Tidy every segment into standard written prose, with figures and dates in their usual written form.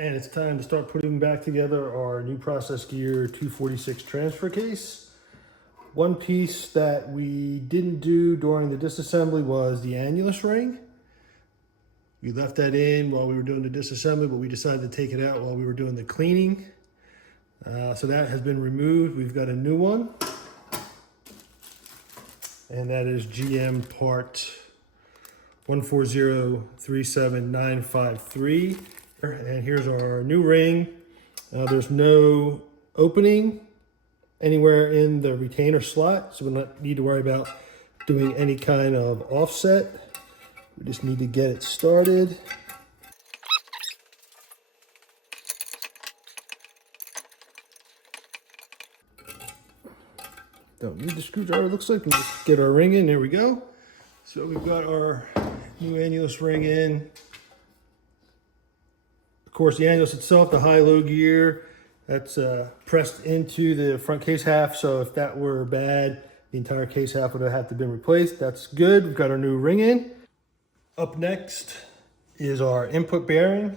And it's time to start putting back together our new process gear 246 transfer case. One piece that we didn't do during the disassembly was the annulus ring. We left that in while we were doing the disassembly, but we decided to take it out while we were doing the cleaning. So that has been removed. We've got a new one. And that is GM part 140-37953. And here's our new ring. There's no opening anywhere in the retainer slot, so we don't need to worry about doing any kind of offset. We just need to get it started. Don't need the screwdriver, it looks like. We just get our ring in, there we go. So we've got our new annulus ring in. Of course, the annulus itself, the high-low gear, that's pressed into the front case half. So if that were bad, the entire case half would have to been replaced. That's good. We've got our new ring in. Up next is our input bearing.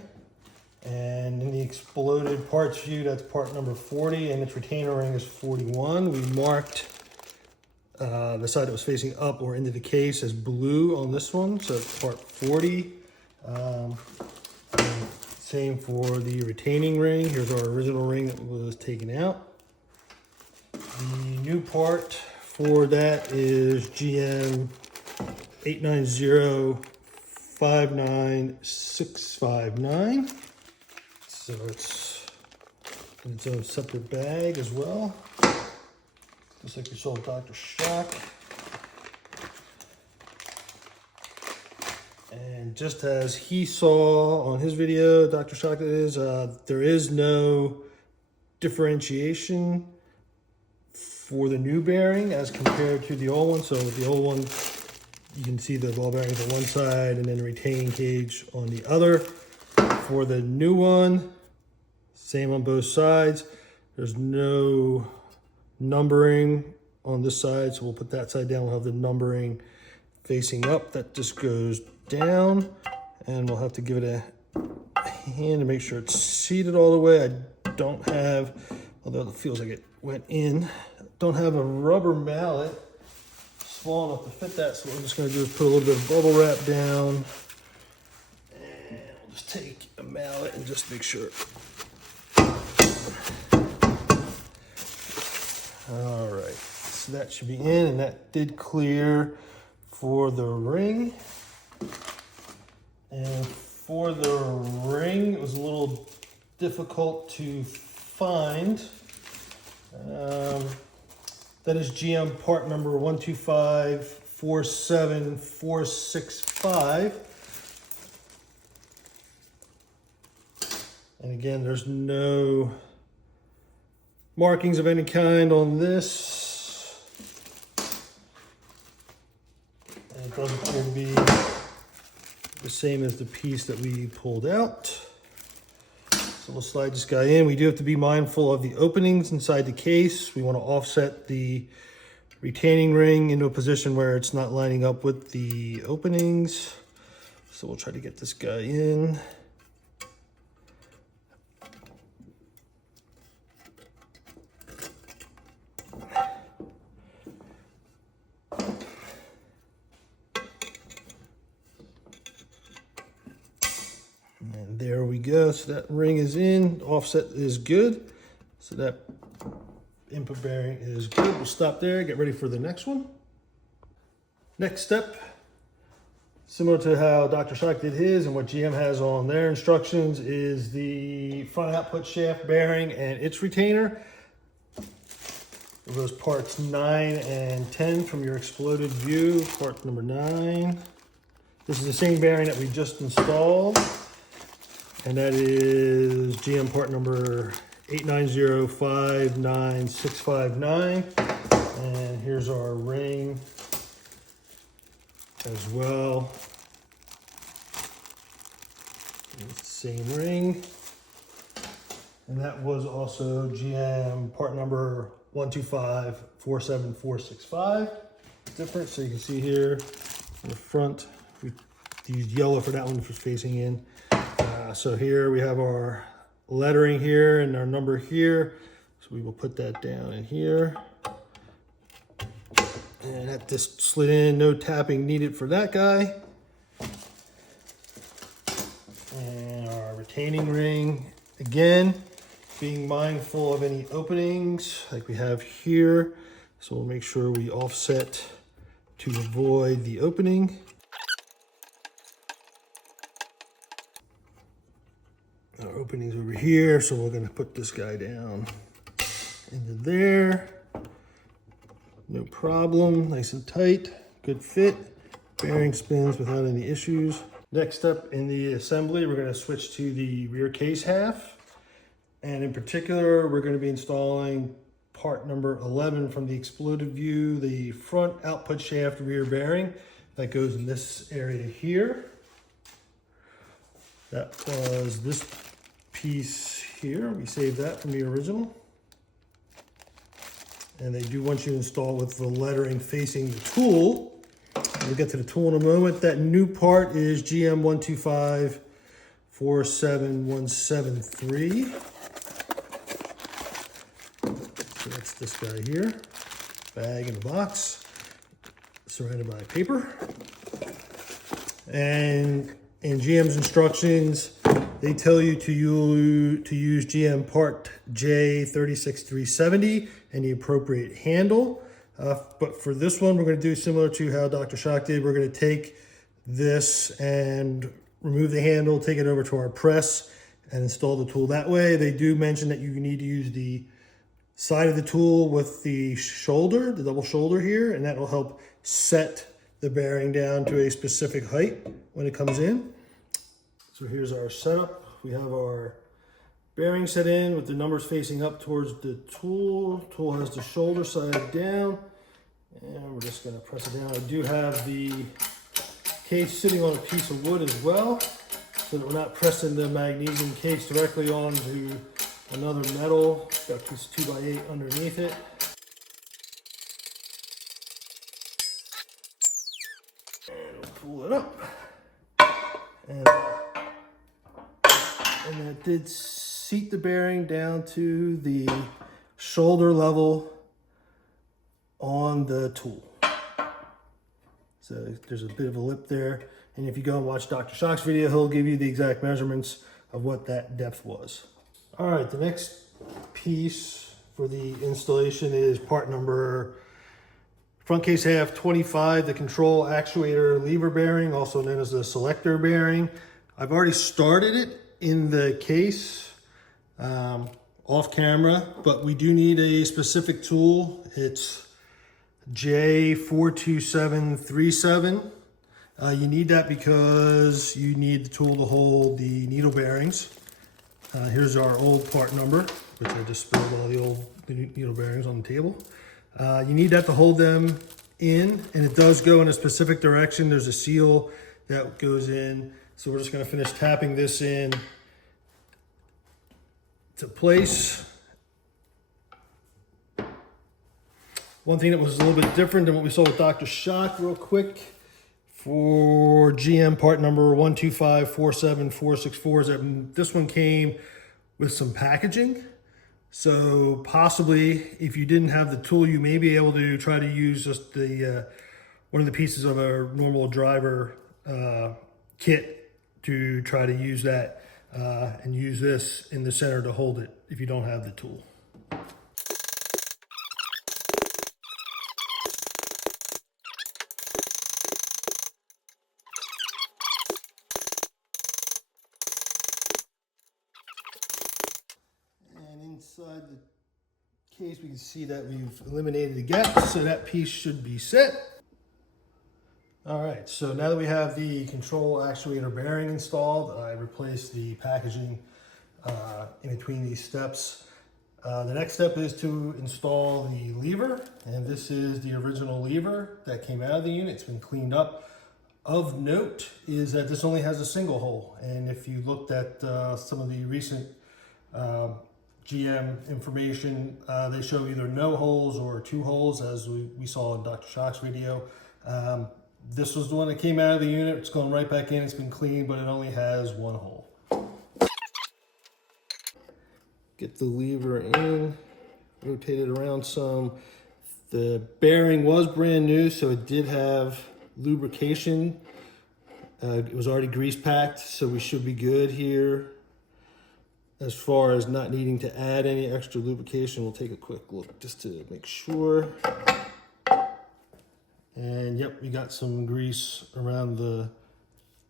And in the exploded parts view, that's part number 40, and its retainer ring is 41. We marked the side that was facing up or into the case as blue on this one, so it's part 40. Same for the retaining ring. Here's our original ring that was taken out. The new part for that is GM 890-59659. So it's in its own separate bag as well. Just like we saw with Dr. Shock. And just as he saw on his video, Dr. Shock there is no differentiation for the new bearing as compared to the old one. So with the old one, you can see the ball bearings on one side and then the retaining cage on the other. For the new one, same on both sides. There's no numbering on this side, so we'll put that side down. We'll have the numbering facing up. That just goes down, and we'll have to give it a hand to make sure it's seated all the way. I don't have, although it feels like it went in, don't have a rubber mallet small enough to fit that, so what I'm just going to do is put a little bit of bubble wrap down, and I'll just take a mallet and just make sure. All right, so that should be in, and that did clear for the ring. And for the ring, it was a little difficult to find. That is GM part number 125-47465. And again, there's no markings of any kind on this. And it doesn't appear to be the same as the piece that we pulled out. So we'll slide this guy in. We do have to be mindful of the openings inside the case. We want to offset the retaining ring into a position where it's not lining up with the openings. So we'll try to get this guy in. And there we go. So that ring is in. Offset is good. So that input bearing is good. We'll stop there. Get ready for the next one. Next step, similar to how Dr. Shock did his and what GM has on their instructions, is the front output shaft bearing and its retainer. Those parts 9 and 10 from your exploded view. Part number 9. This is the same bearing that we just installed. And that is GM part number 890-59659. And here's our ring as well. It's the same ring. And that was also GM part number 125-47465. Different, so you can see here in the front, we used yellow for that one, which was facing in. So here we have our lettering here and our number here. So we will put that down in here. And that just slid in, no tapping needed for that guy. And our retaining ring, again, being mindful of any openings like we have here. So we'll make sure we offset to avoid the opening. Our opening's over here, so we're gonna put this guy down into there. No problem, nice and tight, good fit. Bearing spins without any issues. Next up in the assembly, we're gonna switch to the rear case half. And in particular, we're gonna be installing part number 11 from the exploded view, the front output shaft rear bearing that goes in this area here. That was this piece here. We saved that from the original. And they do want you to install with the lettering facing the tool. We'll get to the tool in a moment. That new part is GM 12547173. So that's this guy here. Bag in the box, surrounded by paper. And in GM's instructions, they tell you to use GM part J36370 and the appropriate handle. But for this one, we're going to do similar to how Dr. Shock did. We're going to take this and remove the handle, take it over to our press, and install the tool that way. They do mention that you need to use the side of the tool with the shoulder, the double shoulder here, and that will help set the bearing down to a specific height when it comes in. So here's our setup. We have our bearing set in with the numbers facing up towards the tool. Tool has the shoulder side down, and we're just gonna press it down. I do have the case sitting on a piece of wood as well, so that we're not pressing the magnesium case directly onto another metal. Got a piece of 2x8 underneath it. And we'll pull it up. And that did seat the bearing down to the shoulder level on the tool. So there's a bit of a lip there. And if you go and watch Dr. Shock's video, he'll give you the exact measurements of what that depth was. All right, the next piece for the installation is part number front case half 25, the control actuator lever bearing, also known as the selector bearing. I've already started it in the case off camera, but we do need a specific tool. It's J42737. You need that because you need the tool to hold the needle bearings. Here's our old part number, which I just spilled all the old needle bearings on the table. You need that to hold them in, and it does go in a specific direction. There's a seal that goes in. So we're just gonna finish tapping this in to place. One thing that was a little bit different than what we saw with Dr. Shock, real quick, for GM part number 12547464, is that this one came with some packaging. So possibly, if you didn't have the tool, you may be able to try to use just the one of the pieces of a normal driver kit to try to use that and use this in the center to hold it if you don't have the tool. And inside the case, we can see that we've eliminated the gaps, so that piece should be set. All right, so now that we have the control actuator bearing installed, I replaced the packaging in between these steps. The next step is to install the lever, and this is the original lever that came out of the unit. It's been cleaned up. Of note is that this only has a single hole, and if you looked at some of the recent GM information, they show either no holes or 2 holes, as we saw in Dr. Shock's video. This was the one that came out of the unit. It's going right back in. It's been cleaned, but it only has 1 hole. get the lever in, rotate it around some. The bearing was brand new, so it did have lubrication. It was already grease packed, so we should be good here. As far as not needing to add any extra lubrication, we'll take a quick look just to make sure. And yep, we got some grease around the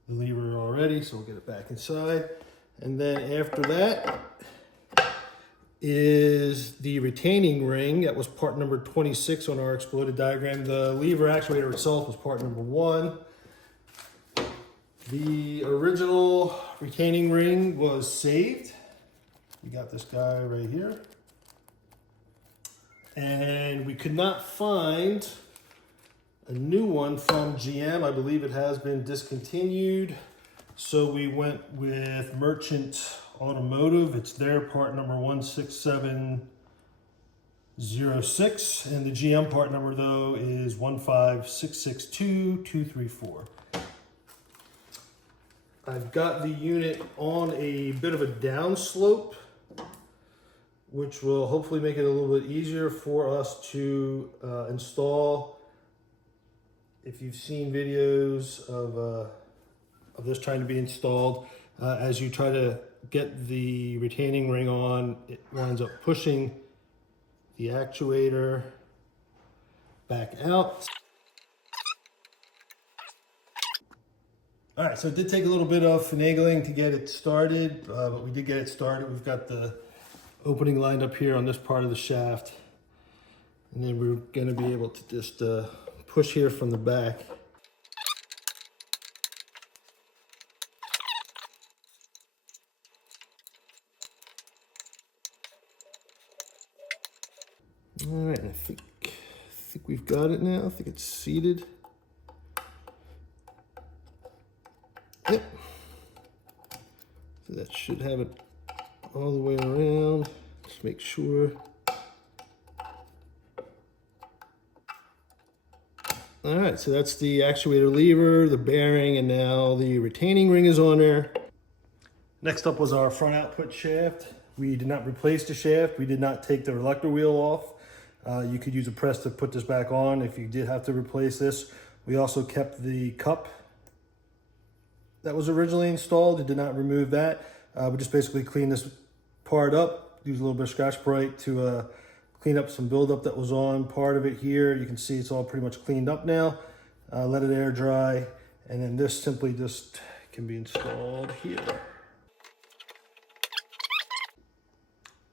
lever already, so we'll get it back inside. And then after that is the retaining ring. That was part number 26 on our exploded diagram. The lever actuator itself was part number 1. The original retaining ring was saved. We got this guy right here. And we could not find a new one from GM. I believe it has been discontinued. So we went with Merchant Automotive. It's their part number 16706. And the GM part number though is 15662-234. I've got the unit on a bit of a downslope, which will hopefully make it a little bit easier for us to install. If you've seen videos of this trying to be installed, as you try to get the retaining ring on, it winds up pushing the actuator back out. All right, so it did take a little bit of finagling to get it started, but we did get it started. We've got the opening lined up here on this part of the shaft, and then we're going to be able to just push here from the back. All right, I think we've got it now. I think it's seated. Yep. So that should have it all the way around. Just make sure. All right, so that's the actuator lever, the bearing, and now the retaining ring is on there. Next up was our front output shaft. We did not replace the shaft. We did not take the reluctor wheel off. You could use a press to put this back on if you did have to replace this. We also kept the cup that was originally installed. We did not remove that. We just basically cleaned this part up, use a little bit of Scotch Brite to clean up some buildup that was on part of it here. You can see it's all pretty much cleaned up now. Let it air dry, and then this simply just can be installed here.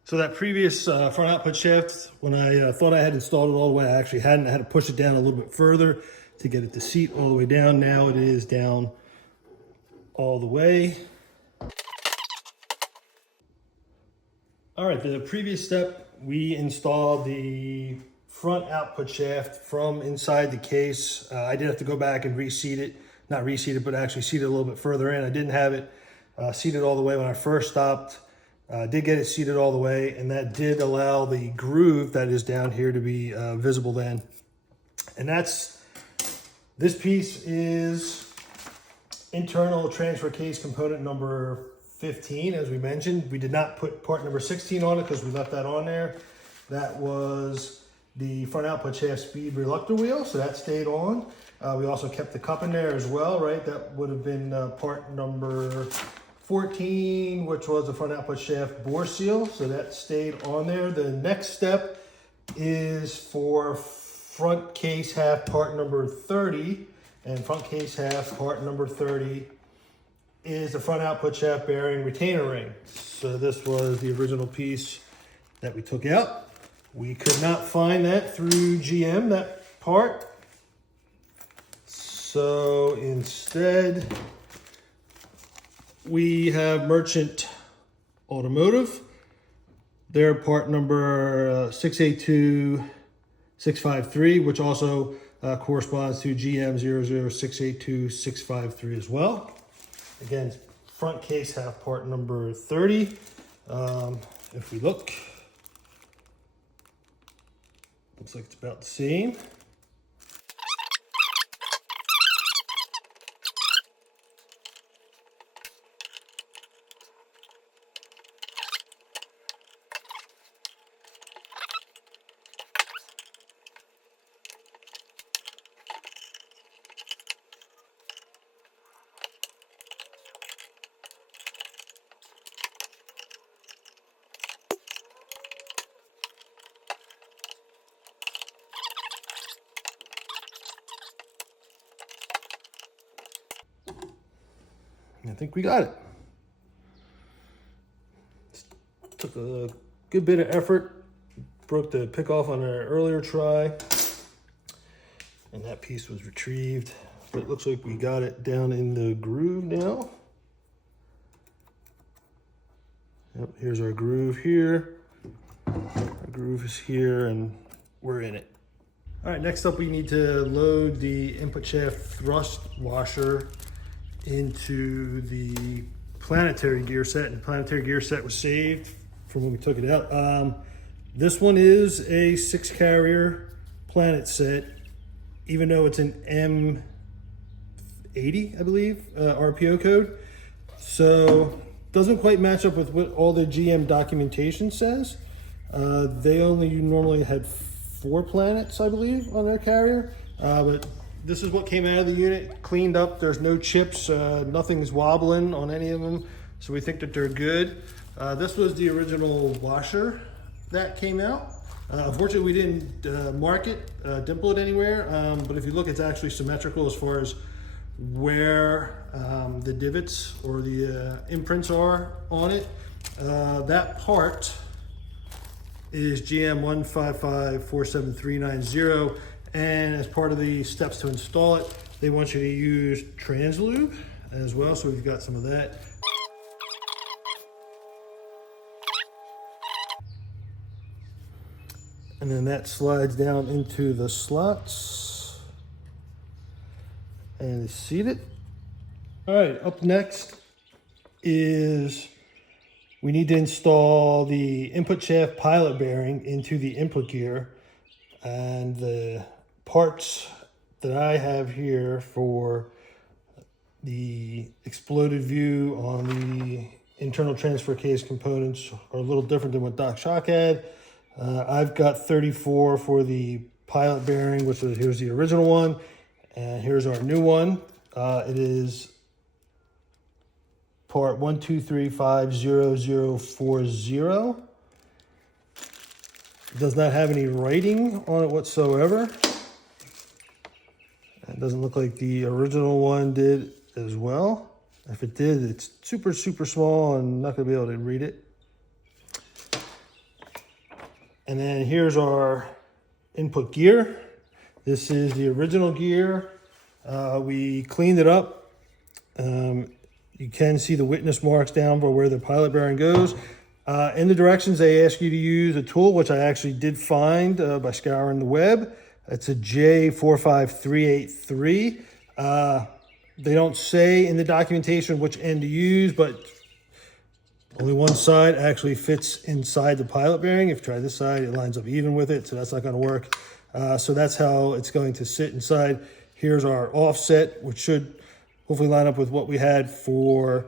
So that previous front output shaft, when I thought I had installed it all the way, I actually hadn't. I had to push it down a little bit further to get it to seat all the way down. Now it is down all the way. All right, the previous step, we installed the front output shaft from inside the case. I did have to go back and reseat it, not reseat it, but actually seat it a little bit further in. I didn't have it seated all the way when I first stopped. Did get it seated all the way, and that did allow the groove that is down here to be visible then. And this piece is internal transfer case component number 15, as we mentioned. We did not put part number 16 on it because we left that on there. That was the front output shaft speed reluctor wheel, so that stayed on. We also kept the cup in there as well, right? That would have been part number 14, which was the front output shaft bore seal, so that stayed on there. The next step is for front case half part number 30, and front case half part number 30 is the front output shaft bearing retainer ring. So this was the original piece that we took out. We could not find that through GM, that part. So instead, we have Merchant Automotive. Their part number 682653, which also corresponds to GM 00682-653 as well. Again, front case half part number 30. If we look, looks like it's about the same. I think we got it. Took a good bit of effort. Broke the pick off on our earlier try, and that piece was retrieved. But it looks like we got it down in the groove now. Yep, here's our groove here. Our groove is here, and we're in it. All right, next up we need to load the input shaft thrust washer into the planetary gear set. And the planetary gear set was saved from when we took it out. This one is a 6-carrier planet set, even though it's an M80, I believe, RPO code. So doesn't quite match up with what all the GM documentation says. They only normally had 4 planets, I believe, on their carrier. But this is what came out of the unit, cleaned up. There's no chips, nothing's wobbling on any of them. So we think that they're good. This was the original washer that came out. Unfortunately, we didn't mark it, dimple it anywhere. But if you look, it's actually symmetrical as far as where the divots or the imprints are on it. That part is GM 155-47390, and as part of the steps to install it, they want you to use Translube as well, so we've got some of that. And then that slides down into the slots and is seated. All right, up next is we need to install the input shaft pilot bearing into the input gear. And the parts that I have here for the exploded view on the internal transfer case components are a little different than what Doc Shock had. I've got 34 for the pilot bearing, which is, here's the original one, and here's our new one. It is part 1235040. It does not have any writing on it whatsoever. It doesn't look like the original one did as well. If it did, it's super, super small and not gonna be able to read it. And then here's our input gear. This is the original gear. We cleaned it up. You can see the witness marks down for where the pilot bearing goes. In the directions, they ask you to use a tool, which I actually did find by scouring the web. It's a J45383. They don't say in the documentation which end to use, but only one side actually fits inside the pilot bearing. If you try this side, it lines up even with it, so that's not going to work. So that's how it's going to sit inside. Here's our offset, which should hopefully line up with what we had for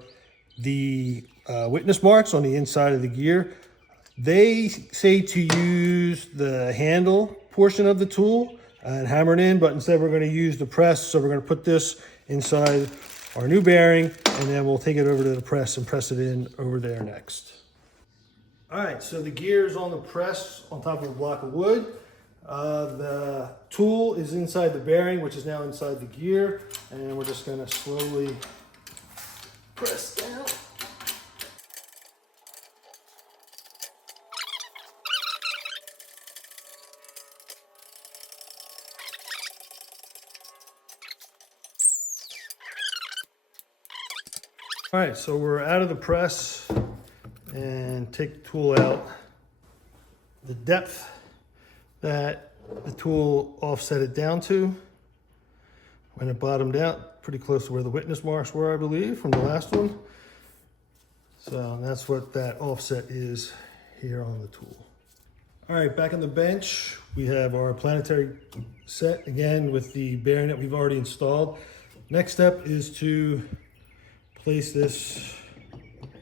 the witness marks on the inside of the gear. They say to use the handle portion of the tool and hammer it in, but instead we're going to use the press. So we're going to put this inside our new bearing, and then we'll take it over to the press and press it in over there next. All right, so the gear is on the press on top of a block of wood. The tool is inside the bearing, which is now inside the gear, and we're just going to slowly press down. All right, so we're out of the press and take the tool out. The depth that the tool offset it down to, when it bottomed out, pretty close to where the witness marks were, I believe, from the last one. So that's what that offset is here on the tool. All right, back on the bench, we have our planetary set, again, with the bearing that we've already installed. Next step is to place this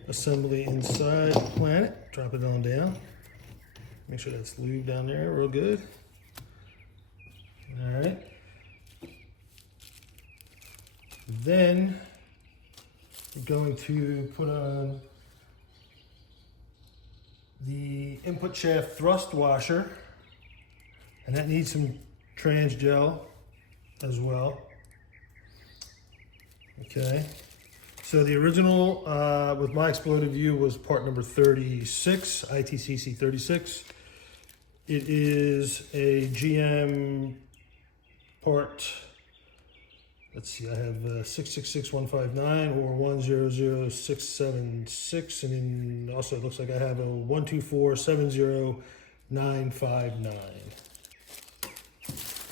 assembly inside the planet, drop it on down. Make sure that's lubed down there real good. All right. Then we're going to put on the input shaft thrust washer, and that needs some trans gel as well. Okay. So the original with my exploded view was part number 36, ITCC 36. It is a GM part. Let's see, I have 666159 or 100676, and then also it looks like I have a 12470959.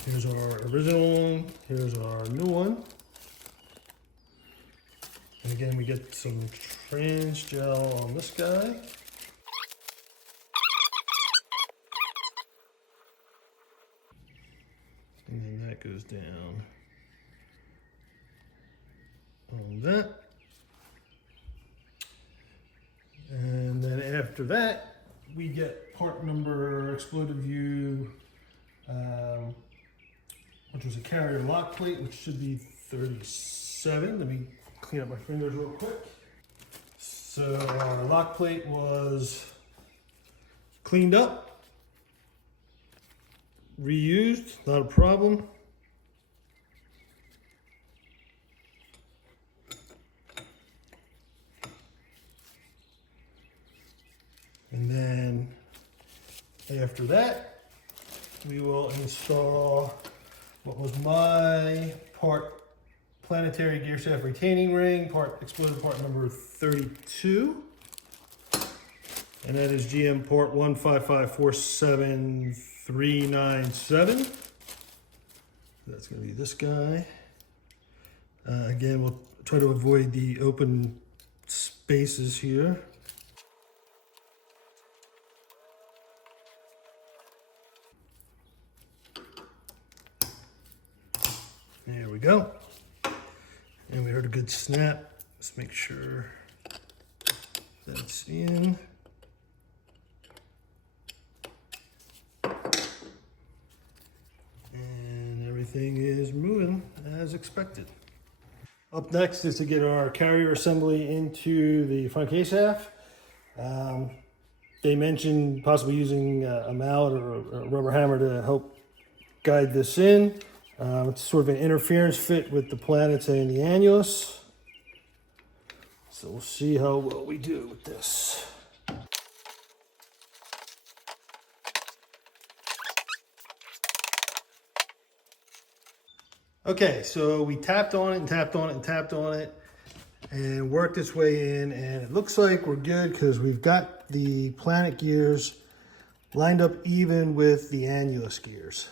Here's our original one, here's our new one. And again, we get some trans gel on this guy. And then that goes down on that. And then after that, we get part number exploded view, which was a carrier lock plate, which should be 37. Let me clean up my fingers real quick. So our lock plate was cleaned up, reused, not a problem. And then after that, we will install what was my part planetary gear shaft retaining ring, part exploded part number 32. And that is GM port 15547-397. That's going to be this guy. Again, we'll try to avoid the open spaces here. There we go. And we heard a good snap. Let's make sure that's in. And everything is moving as expected. Up next is to get our carrier assembly into the front case half. They mentioned possibly using a mallet or a rubber hammer to help guide this in. It's sort of an interference fit with the planets and the annulus. So we'll see how well we do with this. Okay, so we tapped on it and tapped on it and tapped on it and worked its way in, and it looks like we're good because we've got the planet gears lined up even with the annulus gears.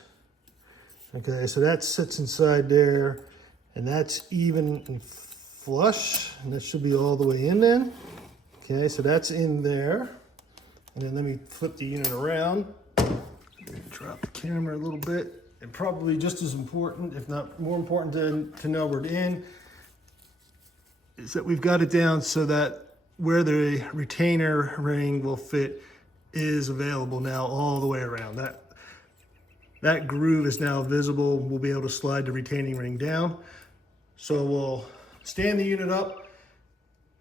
Okay, so that sits inside there, and that's even and flush, and that should be all the way in then. Okay, so that's in there. And then let me flip the unit around. Drop the camera a little bit. And probably just as important, if not more important to know we're in, is that we've got it down so that where the retainer ring will fit is available now all the way around. That groove is now visible. We'll be able to slide the retaining ring down. So we'll stand the unit up,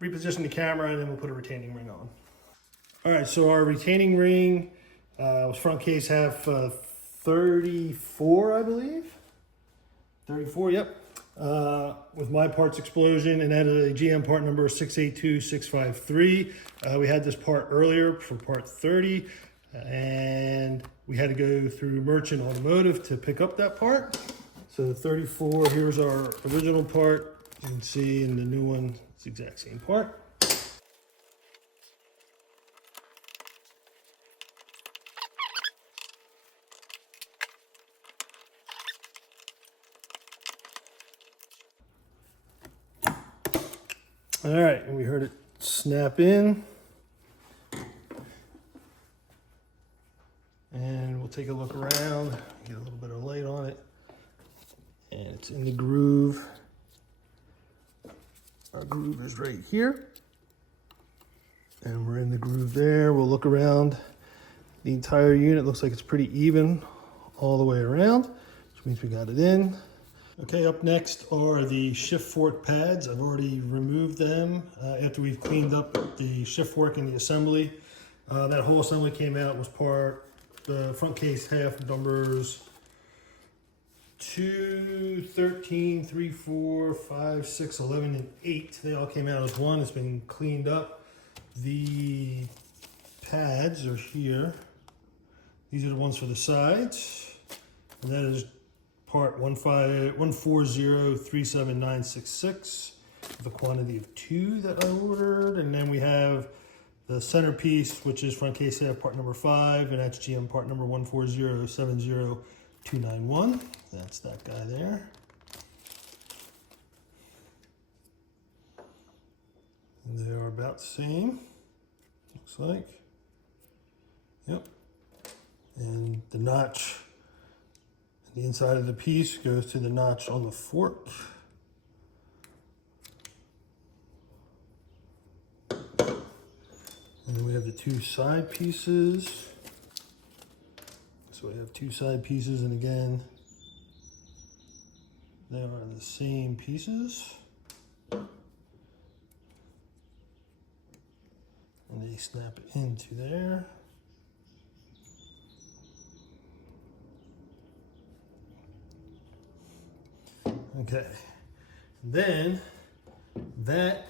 reposition the camera, and then we'll put a retaining ring on. All right, so our retaining ring was front case half 34, I believe. 34, yep. With my parts explosion, and that is a GM part number 682653. We had this part earlier for part 30. And we had to go through Merchant Automotive to pick up that part. So 34, here's our original part. You can see in the new one, it's the exact same part. All right, and we heard it snap in. And we'll take a look around, get a little bit of light on it. And it's in the groove. Our groove is right here. And we're in the groove there. We'll look around the entire unit. Looks like it's pretty even all the way around, which means we got it in. Okay, up next are the shift fork pads. I've already removed them after we've cleaned up the shift fork and the assembly. That whole assembly came out, was part the front case half numbers 2, 13, 3, 4, 5, 6, 11, and 8. They all came out as one. It's been cleaned up. The pads are here. These are the ones for the sides. And that is part 140-37966, the quantity of 2 that I ordered. And then we have the centerpiece, which is front case half part number 5, and that's GM part number 140-70291. That's that guy there. And they are about the same, looks like. Yep. And the notch on the inside of the piece goes to the notch on the fork. And then we have the 2 side pieces. So we have 2 side pieces, and again, they are the same pieces. And they snap into there. Okay, then that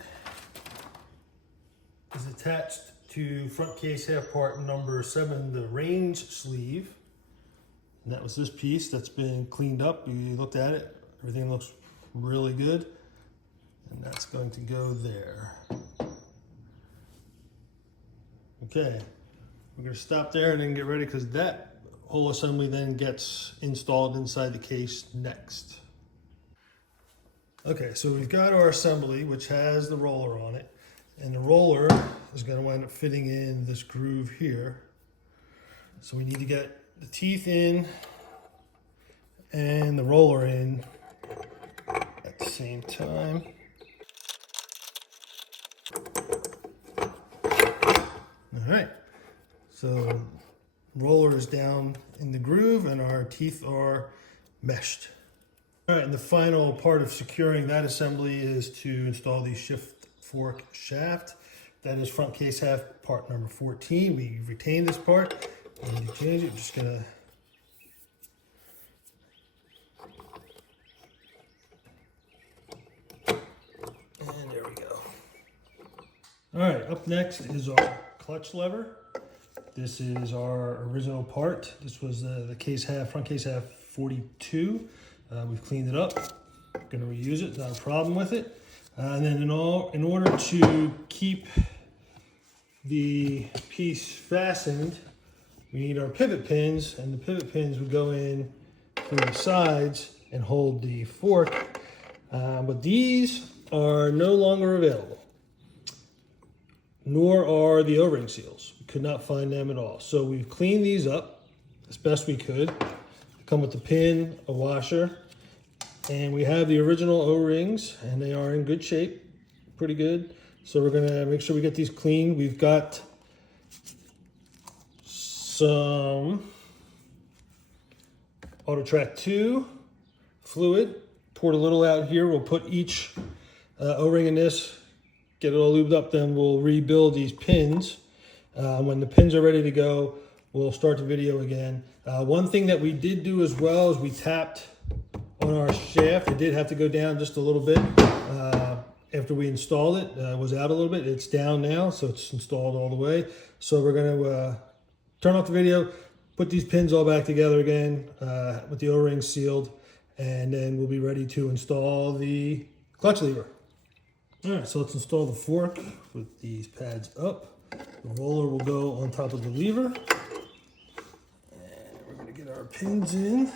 is attached to front case half part number 7, the range sleeve. And that was this piece that's been cleaned up. We looked at it, everything looks really good. And that's going to go there. Okay, we're gonna stop there and then get ready, because that whole assembly then gets installed inside the case next. Okay, so we've got our assembly, which has the roller on it, and the roller is going to wind up fitting in this groove here. So we need to get the teeth in and the roller in at the same time. All right, so roller is down in the groove and our teeth are meshed. All right, and the final part of securing that assembly is to install the shift fork shaft. That is front case half part number 14. We retained this part. And to change it, I'm just gonna and there we go. All right, up next is our clutch lever. This is our original part. This was the case half, front case half 42. We've cleaned it up. Going to reuse it, not a problem with it. And then in order to keep the piece fastened, we need our pivot pins, and the pivot pins would go in through the sides and hold the fork. But these are no longer available, nor are the O-ring seals. We could not find them at all. So we've cleaned these up as best we could. They come with the pin, a washer, and we have the original O-rings, and they are in good shape, pretty good. So we're gonna make sure we get these cleaned. We've got some AutoTrack 2 fluid. Poured a little out here. We'll put each O-ring in this, get it all lubed up, then we'll rebuild these pins. When the pins are ready to go, we'll start the video again. One thing that we did do as well is we tapped on our shaft. It did have to go down just a little bit after we installed it. It was out a little bit. It's down now, so it's installed all the way. So we're going to turn off the video, put these pins all back together again with the O-rings sealed, and then we'll be ready to install the clutch lever. All right, so let's install the fork with these pads up. The roller will go on top of the lever. And we're going to get our pins in.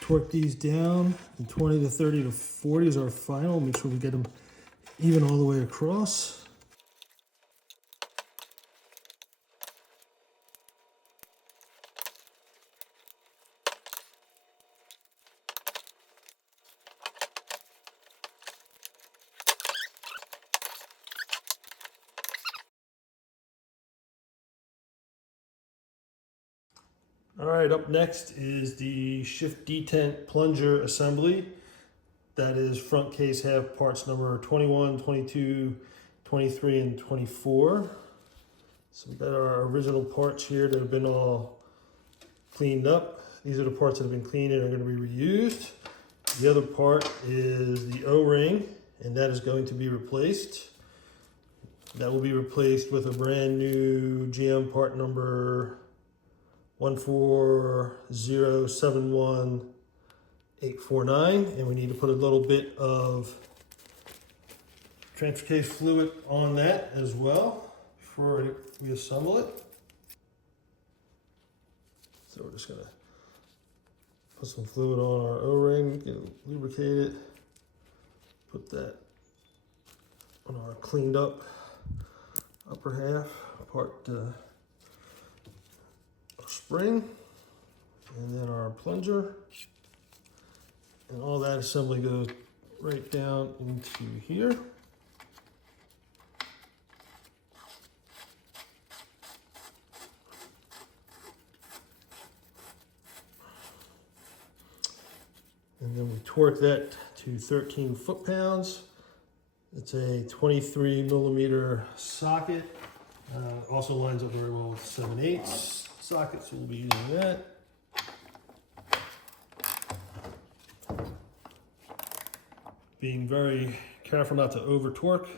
Torque these down, and 20 to 30 to 40 is our final. Make sure we get them even all the way across. All right, up next is the shift detent plunger assembly. That is front case half parts number 21, 22, 23 and 24. So we got our original parts here that have been all cleaned up. These are the parts that have been cleaned and are going to be reused. The other part is the O-ring, and that is going to be replaced. That will be replaced with a brand new GM part number 14071-849, and we need to put a little bit of transfer case fluid on that as well before we assemble it. So we're just gonna put some fluid on our O-ring, get it lubricated, put that on our cleaned up upper half, part our spring, and then our plunger, and all that assembly goes right down into here. And then we torque that to 13 foot-pounds. It's a 23 millimeter socket. Also lines up very well with 7/8 socket, so we'll be using that. Being very careful not to over torque.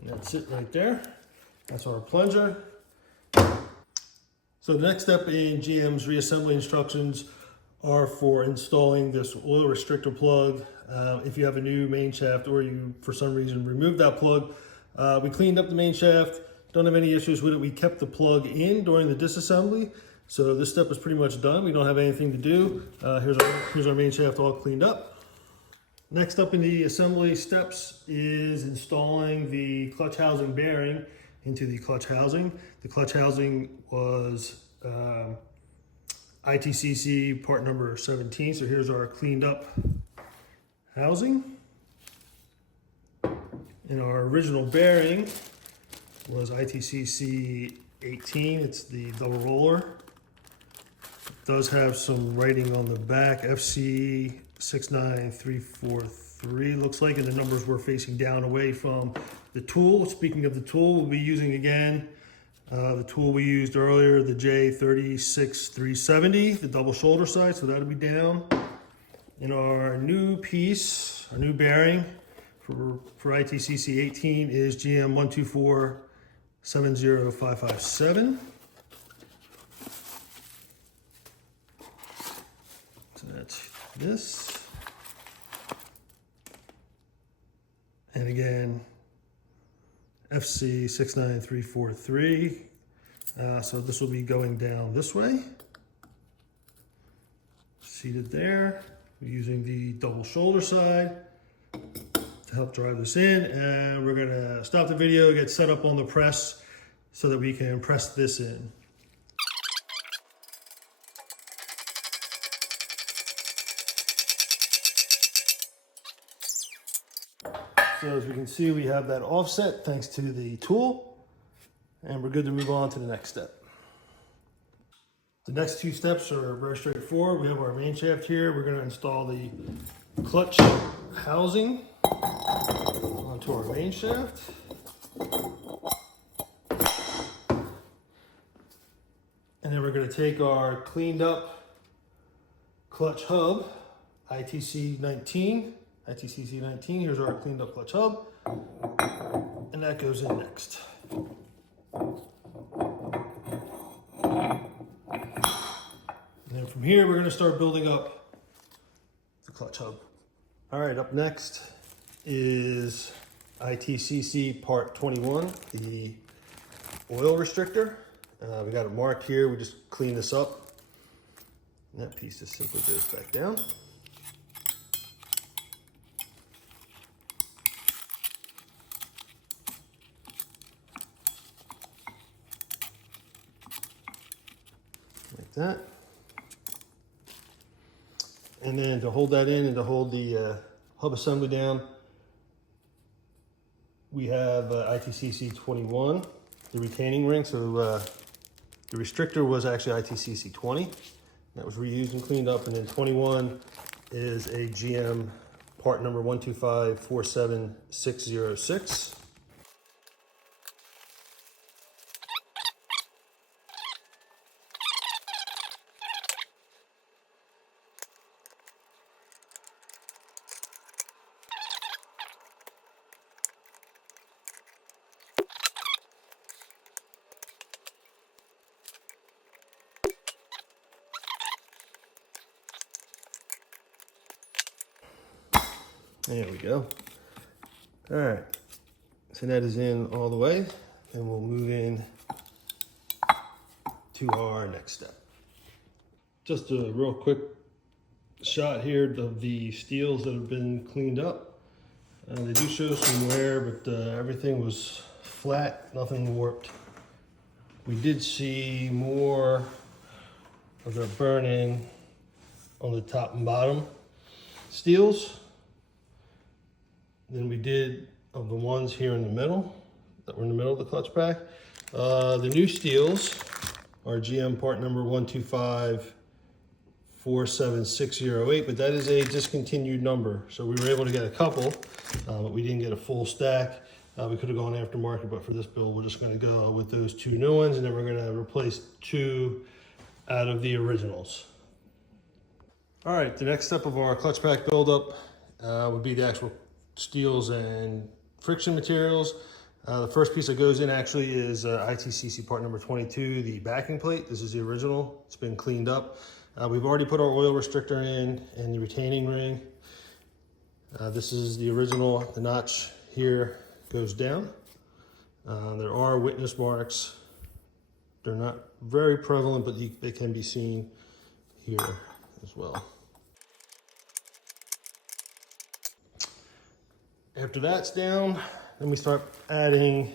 And that's it right there. That's our plunger. So the next step in GM's reassembly instructions are for installing this oil restrictor plug. If you have a new main shaft or you, for some reason, remove that plug, we cleaned up the main shaft, don't have any issues with it. We kept the plug in during the disassembly, so this step is pretty much done. We don't have anything to do. Here's our main shaft all cleaned up. Next up in the assembly steps is installing the clutch housing bearing into the clutch housing. The clutch housing was ITCC part number 17. So here's our cleaned up housing. And our original bearing was ITCC 18. It's the double roller. It does have some writing on the back, FC 69343 looks like, and the numbers were facing down away from the tool. Speaking of the tool, we'll be using again the tool we used earlier, the J36370, the double shoulder side, so that'll be down. And our new piece, our new bearing for ITCC 18 is GM 124-70557. So that's this. And again, FC 69343. So this will be going down this way. Seated there. We're using the double shoulder side to help drive this in. And we're gonna stop the video, get set up on the press so that we can press this in. So as we can see, we have that offset thanks to the tool, and we're good to move on to the next step. The next two steps are very straightforward. We have our main shaft here. We're going to install the clutch housing onto our main shaft. And then we're going to take our cleaned up clutch hub, ITCC 19. Here's our cleaned up clutch hub, and that goes in next. And then from here, we're going to start building up the clutch hub. All right, up next is ITCC part 21, the oil restrictor. We got it marked here. We just clean this up. And that piece just simply goes back down. Like that. And then to hold that in and to hold the hub assembly down, we have ITCC 21, the retaining ring. So the restrictor was actually ITCC 20. That was reused and cleaned up. And then 21 is a GM part number 125-47606. There we go. All right, so that is in all the way, and we'll move in to our next step. Just a real quick shot here of the steels that have been cleaned up. They do show some wear, but everything was flat, nothing warped. We did see more of the burn-in on the top and bottom steels than we did of the ones here in the middle, that were in the middle of the clutch pack. The new steels are GM part number 125-47608, but that is a discontinued number. So we were able to get a couple, but we didn't get a full stack. We could have gone aftermarket, but for this build, we're just gonna go with those 2 new ones, and then we're gonna replace 2 out of the originals. All right, the next step of our clutch pack buildup would be the actual steels and friction materials. The first piece that goes in actually is ITCC part number 22, the backing plate. This is the original. It's been cleaned up. We've already put our oil restrictor in and the retaining ring. This is the original. The notch here goes down. There are witness marks. They're not very prevalent, but they can be seen here as well. After that's down, then we start adding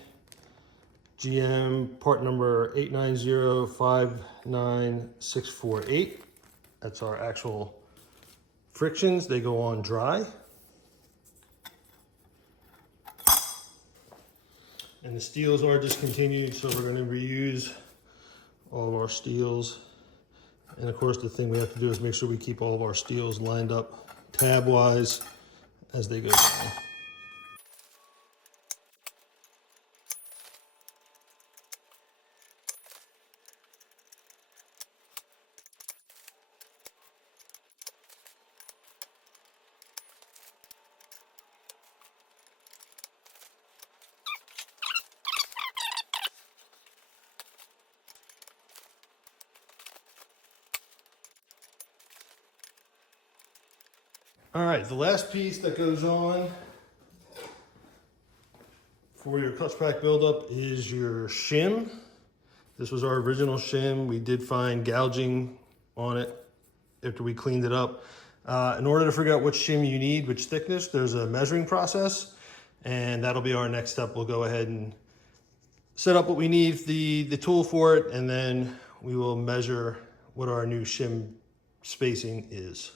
GM part number 890-59648. That's our actual frictions. They go on dry. And the steels are discontinued, so we're going to reuse all of our steels. And of course, the thing we have to do is make sure we keep all of our steels lined up tab-wise as they go down. All right, the last piece that goes on for your clutch pack buildup is your shim. This was our original shim. We did find gouging on it after we cleaned it up. In order to figure out which shim you need, which thickness, there's a measuring process, and that'll be our next step. We'll go ahead and set up what we need, the tool for it, and then we will measure what our new shim spacing is.